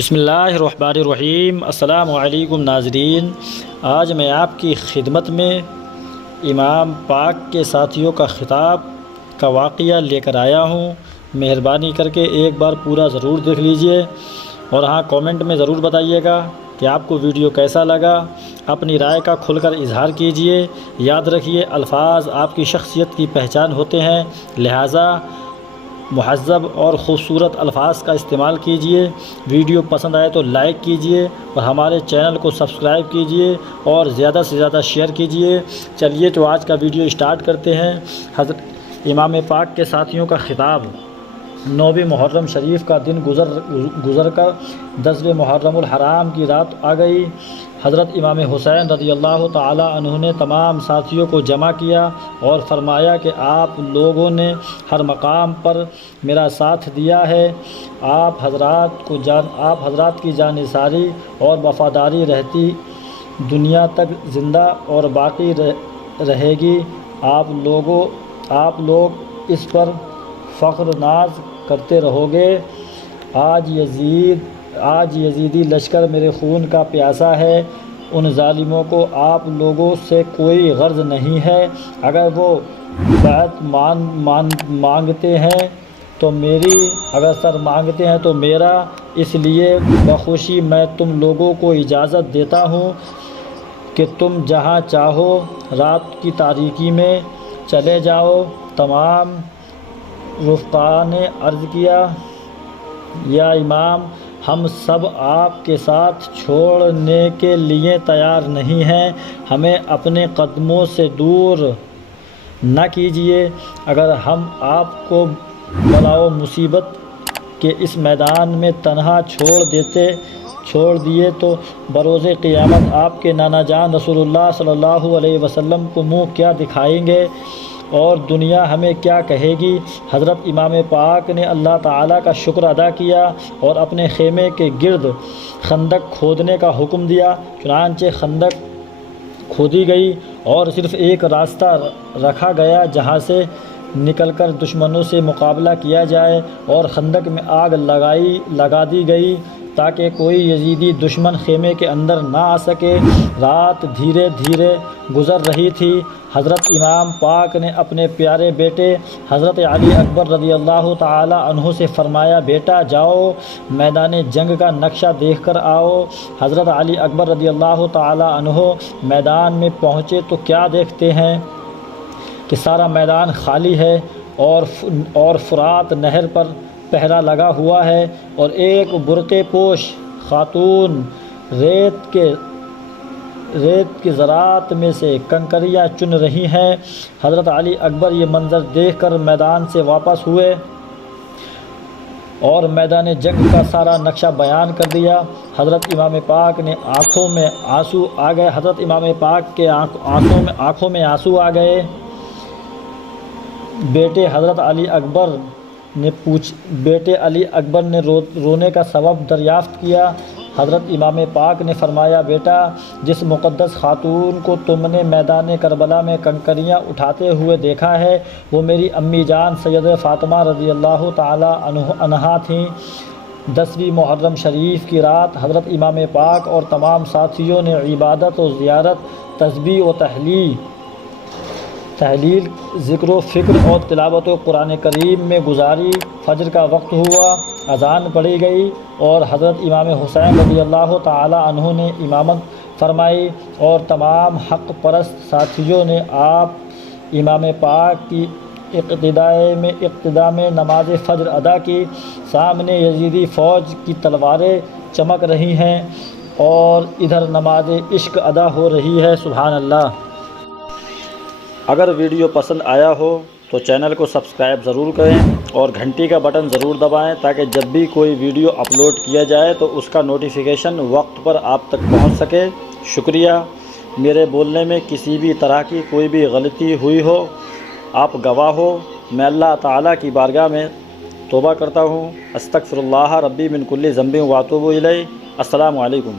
بسم اللہ الرحمن الرحیم۔ السلام علیکم ناظرین، آج میں آپ کی خدمت میں امام پاک کے ساتھیوں کا خطاب کا واقعہ لے کر آیا ہوں۔ مہربانی کر کے ایک بار پورا ضرور دیکھ لیجئے اور ہاں کامنٹ میں ضرور بتائیے گا کہ آپ کو ویڈیو کیسا لگا۔ اپنی رائے کا کھل کر اظہار کیجئے۔ یاد رکھیے، الفاظ آپ کی شخصیت کی پہچان ہوتے ہیں، لہٰذا مہذب اور خوبصورت الفاظ کا استعمال کیجئے۔ ویڈیو پسند آئے تو لائک کیجئے اور ہمارے چینل کو سبسکرائب کیجئے اور زیادہ سے زیادہ شیئر کیجئے۔ چلیے تو آج کا ویڈیو اسٹارٹ کرتے ہیں۔ حضرت امام پاک کے ساتھیوں کا خطاب۔ 9 محرم شریف کا دن گزر کر 10 محرم الحرام کی رات آ گئی۔ حضرت امام حسین رضی اللہ تعالی عنہ نے تمام ساتھیوں کو جمع کیا اور فرمایا کہ آپ لوگوں نے ہر مقام پر میرا ساتھ دیا ہے۔ آپ حضرات کی جانثاری اور وفاداری رہتی دنیا تک زندہ اور باقی رہے گی۔ آپ لوگ اس پر فخر ناز کرتے رہو گے۔ آج یزیدی لشکر میرے خون کا پیاسا ہے۔ ان ظالموں کو آپ لوگوں سے کوئی غرض نہیں ہے۔ اگر وہ بیعت مانگتے ہیں تو میرا، اس لیے بخوشی میں تم لوگوں کو اجازت دیتا ہوں کہ تم جہاں چاہو رات کی تاریکی میں چلے جاؤ۔ تمام رفقاء نے عرض کیا، یا امام، ہم سب آپ کے ساتھ چھوڑنے کے لیے تیار نہیں ہیں۔ ہمیں اپنے قدموں سے دور نہ کیجیے۔ اگر ہم آپ کو بلا و مصیبت کے اس میدان میں تنہا چھوڑ دیے تو بروز قیامت آپ کے نانا جان رسول اللہ صلی اللہ علیہ وسلم کو منہ کیا دکھائیں گے اور دنیا ہمیں کیا کہے گی؟ حضرت امام پاک نے اللہ تعالیٰ کا شکر ادا کیا اور اپنے خیمے کے گرد خندق کھودنے کا حکم دیا۔ چنانچہ خندق کھودی گئی اور صرف ایک راستہ رکھا گیا جہاں سے نکل کر دشمنوں سے مقابلہ کیا جائے، اور خندق میں آگ لگا دی گئی تاکہ کوئی یزیدی دشمن خیمے کے اندر نہ آ سکے۔ رات دھیرے دھیرے گزر رہی تھی۔ حضرت امام پاک نے اپنے پیارے بیٹے حضرت علی اکبر رضی اللہ تعالی عنہ سے فرمایا، بیٹا جاؤ میدان جنگ کا نقشہ دیکھ کر آؤ۔ حضرت علی اکبر رضی اللہ تعالی عنہ میدان میں پہنچے تو کیا دیکھتے ہیں کہ سارا میدان خالی ہے اور فرات نہر پر پہرا لگا ہوا ہے، اور ایک برقع پوش خاتون ریت کے ذرات میں سے کنکریاں چن رہی ہیں۔ حضرت علی اکبر یہ منظر دیکھ کر میدان سے واپس ہوئے اور میدان جنگ کا سارا نقشہ بیان کر دیا۔ حضرت امام پاک نے آنکھوں میں آنسو آ گئے۔ حضرت امام پاک کے آنکھوں میں آنسو آ گئے۔ بیٹے علی اکبر نے رونے کا سبب دریافت کیا۔ حضرت امام پاک نے فرمایا، بیٹا، جس مقدس خاتون کو تم نے میدان کربلا میں کنکریاں اٹھاتے ہوئے دیکھا ہے، وہ میری امی جان سیدہ فاطمہ رضی اللہ تعالی عنہا تھیں۔ 10 محرم شریف کی رات حضرت امام پاک اور تمام ساتھیوں نے عبادت و زیارت، تسبیح و تحلیل، ذکر و فکر اور تلاوت و قرآن کریم میں گزاری۔ فجر کا وقت ہوا، اذان پڑھی گئی اور حضرت امام حسین رضی اللہ تعالی عنہ نے امامت فرمائی، اور تمام حق پرست ساتھیوں نے آپ امام پاک کی اقتداء میں نماز فجر ادا کی۔ سامنے یزیدی فوج کی تلواریں چمک رہی ہیں اور ادھر نماز عشق ادا ہو رہی ہے۔ سبحان اللہ۔ اگر ویڈیو پسند آیا ہو تو چینل کو سبسکرائب ضرور کریں اور گھنٹی کا بٹن ضرور دبائیں تاکہ جب بھی کوئی ویڈیو اپلوڈ کیا جائے تو اس کا نوٹیفیکیشن وقت پر آپ تک پہنچ سکے۔ شکریہ۔ میرے بولنے میں کسی بھی طرح کی کوئی بھی غلطی ہوئی ہو، آپ گواہ ہو۔ میں اللہ تعالیٰ کی بارگاہ میں توبہ کرتا ہوں۔ استغفر اللہ ربی من کل ذنب و اتوب الیہ۔ السلام علیکم۔